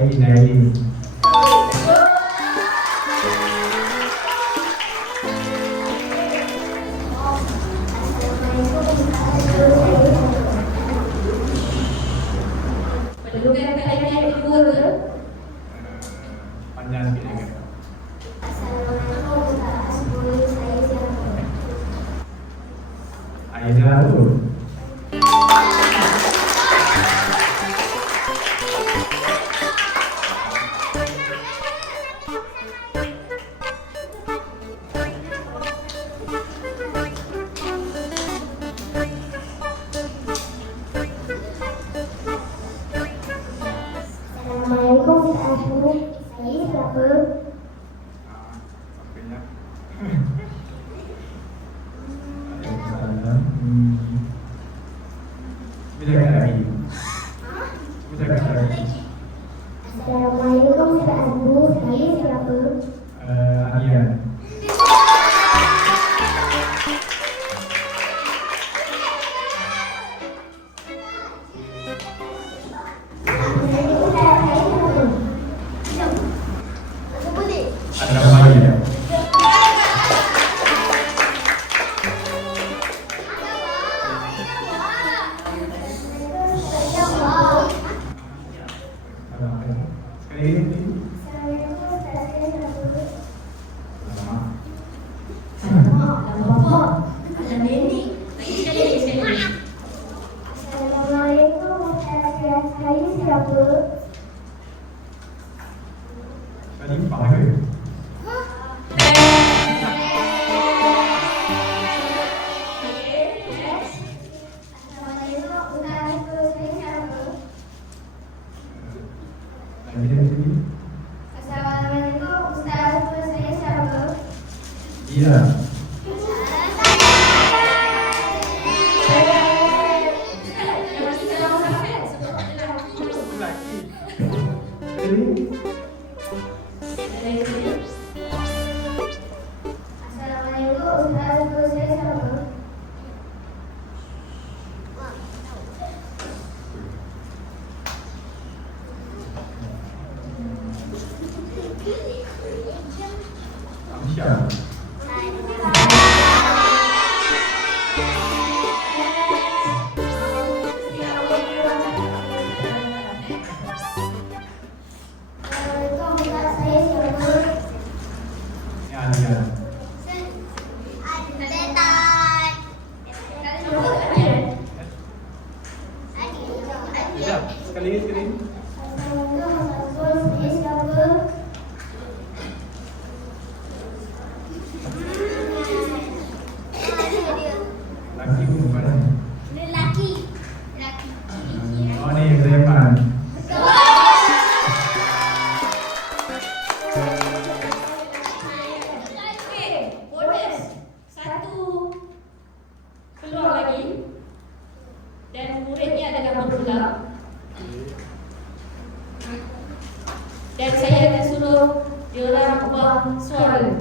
Ain. Perlu kan kalian yang kedua ke? Panjang sikit lagi. Assalamualaikum Ustaz. Boleh saya siapa? Aizah tu. Assalamualaikum Ustaz Ahmad. Saya siapa? Sampainya. Bila kat lagi? Bila kat lagi? Assalamualaikum Ustaz Ahmad. Saya siapa? Anian. Assalamualaikum Ustaz. Saya siapa? Ada nama lagi ya? Sekali lagi. Assalamualaikum Ustaz. Saya siapa? Nama. Bapak, ada nenek. Lagi sekali. Assalamualaikum Ustaz. Saya siapa? Tadi empat ke? Assalamualaikum Ustaz. Saya siapa? Lagi lagi. Assalamualaikum Ustaz. Saya siapa? Iya. Sekali. Assalamualaikum Ustaz. Saya siapa? Amsyar. Assalamualaikum Ustaz. Saya siapa? Ini Anian. Sekejap. Sekali lagi, sekali lagi. Assalamualaikum Ustaz. Saya siapa? Laki pun bukan. Lelaki. Oh ni Zaiman. Okey, bonus. Satu peluang lagi. Dan muridnya adalah berulang. Dan saya akan suruh diorang ubah suara.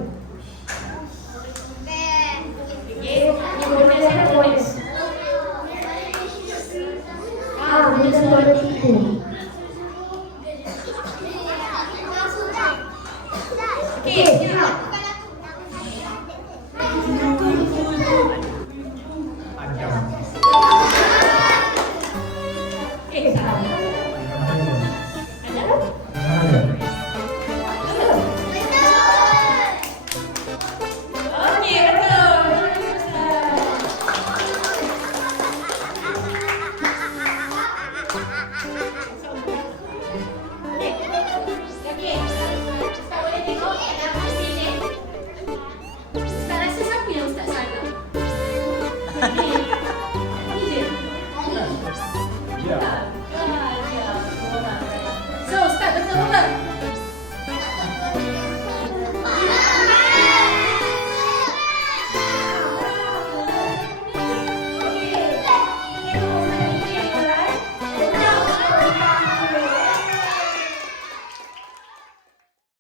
Okey, ini bonus yang bonus. Bonus suara